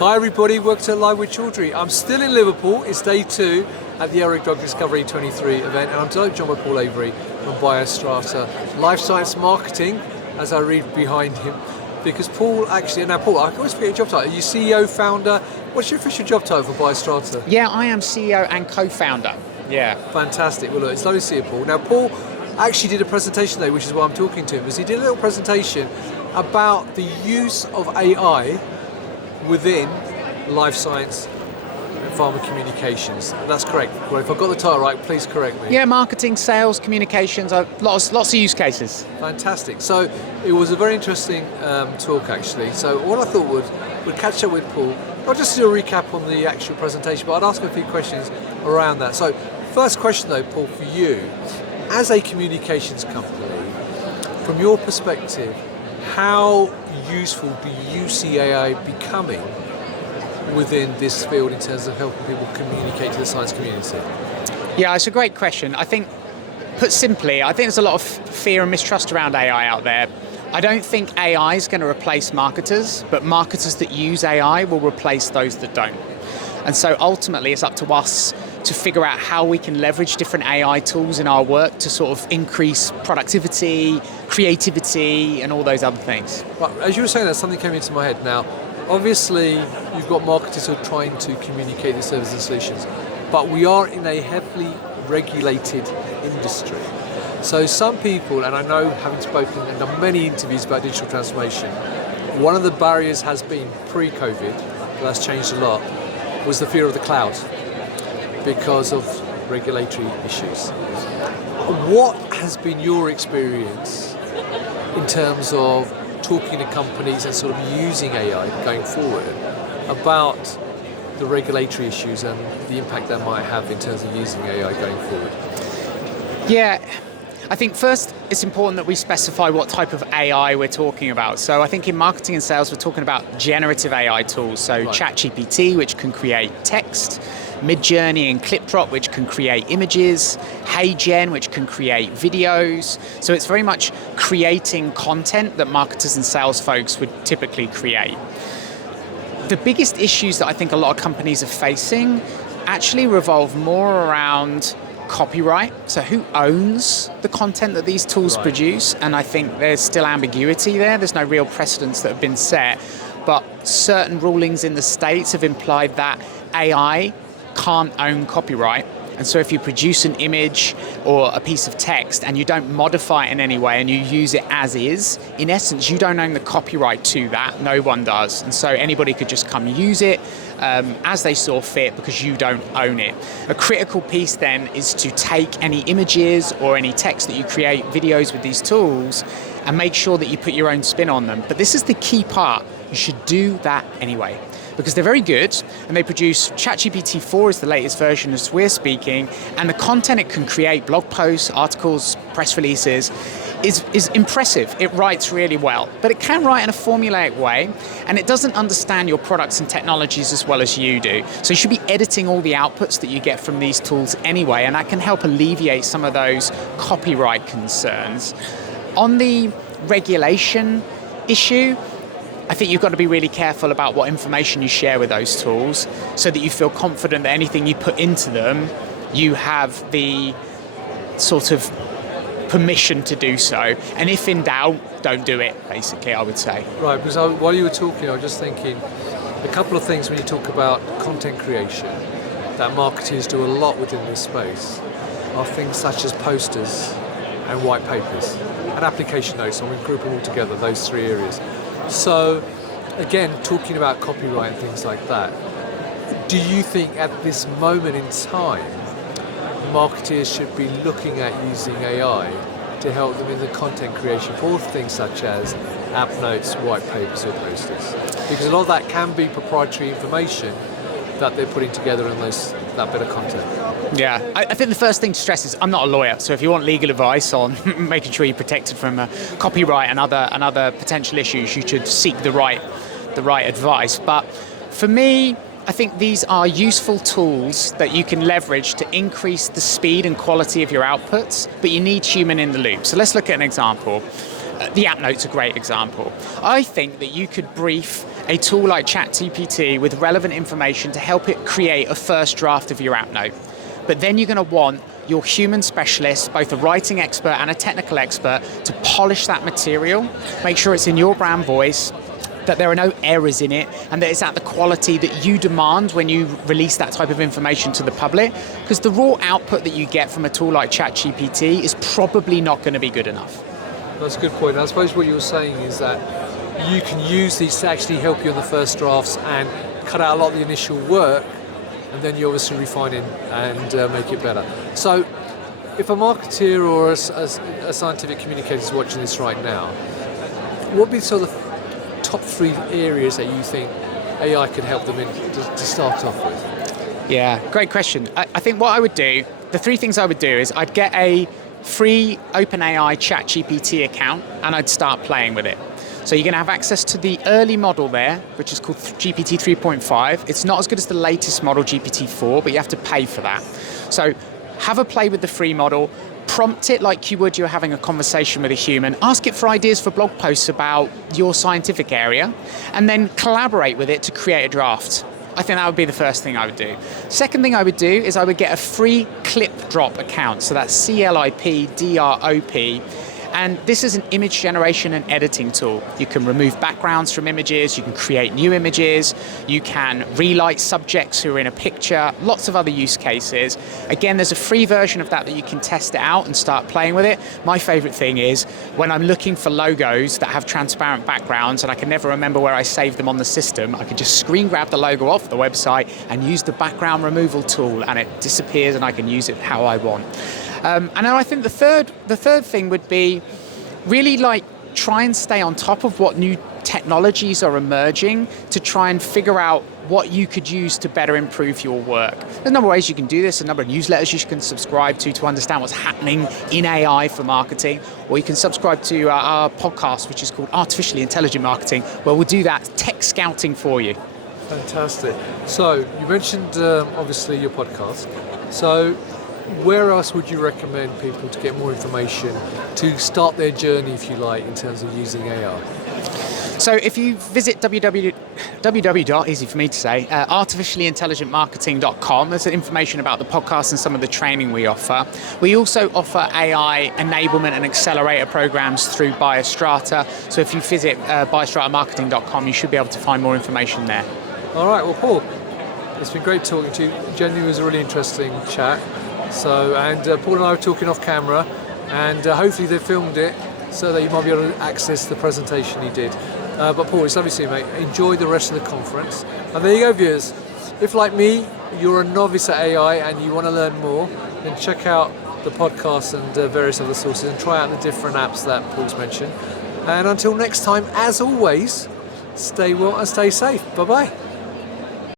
Hi everybody, welcome to Live with Chaudhry. I'm still in Liverpool, it's day 2 at the ELRIG Drug Discovery 23 event, and I'm delighted to join by Paul Avery from BioStrata, Life Science Marketing, as I read behind him. Because Paul actually, now Paul, I always forget your job title. Are you CEO, founder? What's your official job title for BioStrata? Yeah, I am CEO and co-founder. Yeah. Fantastic. Well look, it's lovely to see you, Paul. Now Paul actually did a presentation today, which is why I'm talking to him, because he did a little presentation about the use of AI within life science and pharma communications. That's correct. Well, if I got the title right, please correct me. Yeah, marketing, sales, communications, lots of use cases. Fantastic. So it was a very interesting talk actually. So what I thought would catch up with Paul, not just to do a recap on the actual presentation, but I'd ask him a few questions around that. So first question though, Paul, for you, as a communications company, from your perspective, how useful do you see AI becoming within this field in terms of helping people communicate to the science community? Yeah, it's a great question. I think, put simply, I think there's a lot of fear and mistrust around AI out there. I don't think AI is going to replace marketers, but marketers that use AI will replace those that don't. And so ultimately it's up to us to figure out how we can leverage different AI tools in our work to sort of increase productivity, creativity, and all those other things. Right, as you were saying that, something came into my head. Now, obviously, you've got marketers who are trying to communicate their services and solutions, but we are in a heavily regulated industry. So some people, and I know having spoken and done many interviews about digital transformation, one of the barriers has been pre-COVID, but that's changed a lot, was the fear of the cloud because of regulatory issues. What has been your experience in terms of talking to companies and sort of using AI going forward about the regulatory issues and the impact that might have in terms of using AI going forward? Yeah, I think first it's important that we specify what type of AI we're talking about. So I think in marketing and sales we're talking about generative AI tools. So right. ChatGPT, which can create text, Midjourney and ClipDrop, which can create images, HeyGen, which can create videos. So it's very much creating content that marketers and sales folks would typically create. The biggest issues that I think a lot of companies are facing actually revolve more around copyright. So who owns the content that these tools right. produce? And I think there's still ambiguity there. There's no real precedents that have been set, but certain rulings in the States have implied that AI can't own copyright. And so if you produce an image or a piece of text and you don't modify it in any way and you use it as is, in essence, you don't own the copyright to that. No one does. And so anybody could just come use it as they saw fit because you don't own it. A critical piece then is to take any images or any text that you create, videos with these tools, and make sure that you put your own spin on them. But this is the key part. You should do that anyway, because they're very good and they produce ChatGPT 4 is the latest version as we're speaking, and the content it can create, blog posts, articles, press releases, is impressive. It writes really well, but it can write in a formulaic way, and it doesn't understand your products and technologies as well as you do. So you should be editing all the outputs that you get from these tools anyway, and that can help alleviate some of those copyright concerns. On the regulation issue, I think you've got to be really careful about what information you share with those tools so that you feel confident that anything you put into them, you have the sort of permission to do so. And if in doubt, don't do it, basically, I would say. Right, because while you were talking, I was just thinking a couple of things when you talk about content creation that marketers do a lot within this space are things such as posters and white papers and application notes, and we group them all together, those 3 areas. So, again, talking about copyright and things like that, do you think at this moment in time, marketers should be looking at using AI to help them in the content creation for things such as app notes, white papers or posters? Because a lot of that can be proprietary information that they're putting together in that bit of content. Yeah, I think the first thing to stress is I'm not a lawyer, so if you want legal advice on making sure you're protected from copyright and other potential issues, you should seek the right advice. But for me, I think these are useful tools that you can leverage to increase the speed and quality of your outputs, but you need human in the loop. So let's look at an example. The app note's a great example. I think that you could brief a tool like ChatGPT with relevant information to help it create a first draft of your app note. But then you're going to want your human specialist, both a writing expert and a technical expert, to polish that material, make sure it's in your brand voice, that there are no errors in it, and that it's at the quality that you demand when you release that type of information to the public. Because the raw output that you get from a tool like ChatGPT is probably not going to be good enough. That's a good point. I suppose what you were saying is that you can use these to actually help you on the first drafts and cut out a lot of the initial work, and then you obviously refine it and make it better. So if a marketeer or a scientific communicator is watching this right now, what would be sort of the top 3 areas that you think AI could help them in to start off with? Yeah, great question. I think what I would do, the 3 things I would do is I'd get a free OpenAI ChatGPT account and I'd start playing with it. So you're going to have access to the early model there, which is called GPT 3.5. It's not as good as the latest model, GPT 4, but you have to pay for that. So have a play with the free model, prompt it like you would you're having a conversation with a human, ask it for ideas for blog posts about your scientific area, and then collaborate with it to create a draft. I think that would be the first thing I would do. Second thing I would do is I would get a free clip drop account. So that's CLIPDROP. And this is an image generation and editing tool. You can remove backgrounds from images, you can create new images, you can relight subjects who are in a picture, lots of other use cases. Again, there's a free version of that you can test it out and start playing with it. My favorite thing is when I'm looking for logos that have transparent backgrounds and I can never remember where I saved them on the system, I can just screen grab the logo off the website and use the background removal tool and it disappears and I can use it how I want. And then I think the third thing would be really try and stay on top of what new technologies are emerging to try and figure out what you could use to better improve your work. There's a number of ways you can do this, a number of newsletters you can subscribe to understand what's happening in AI for marketing, or you can subscribe to our podcast, which is called Artificially Intelligent Marketing, where we'll do that tech scouting for you. Fantastic. So you mentioned obviously your podcast. So where else would you recommend people to get more information to start their journey, if you like, in terms of using AI? So if you visit easy for me to say, artificiallyintelligentmarketing.com, there's information about the podcast and some of the training we offer. We also offer AI enablement and accelerator programs through BioStrata. So if you visit biostratamarketing.com, you should be able to find more information there. All right, well, Paul, it's been great talking to you. Genuinely was a really interesting chat. So, and Paul and I were talking off camera, and hopefully they filmed it so that you might be able to access the presentation he did. But Paul, it's lovely to see you, mate. Enjoy the rest of the conference. And there you go, viewers. If, like me, you're a novice at AI and you want to learn more, then check out the podcast and various other sources and try out the different apps that Paul's mentioned. And until next time, as always, stay well and stay safe. Bye-bye.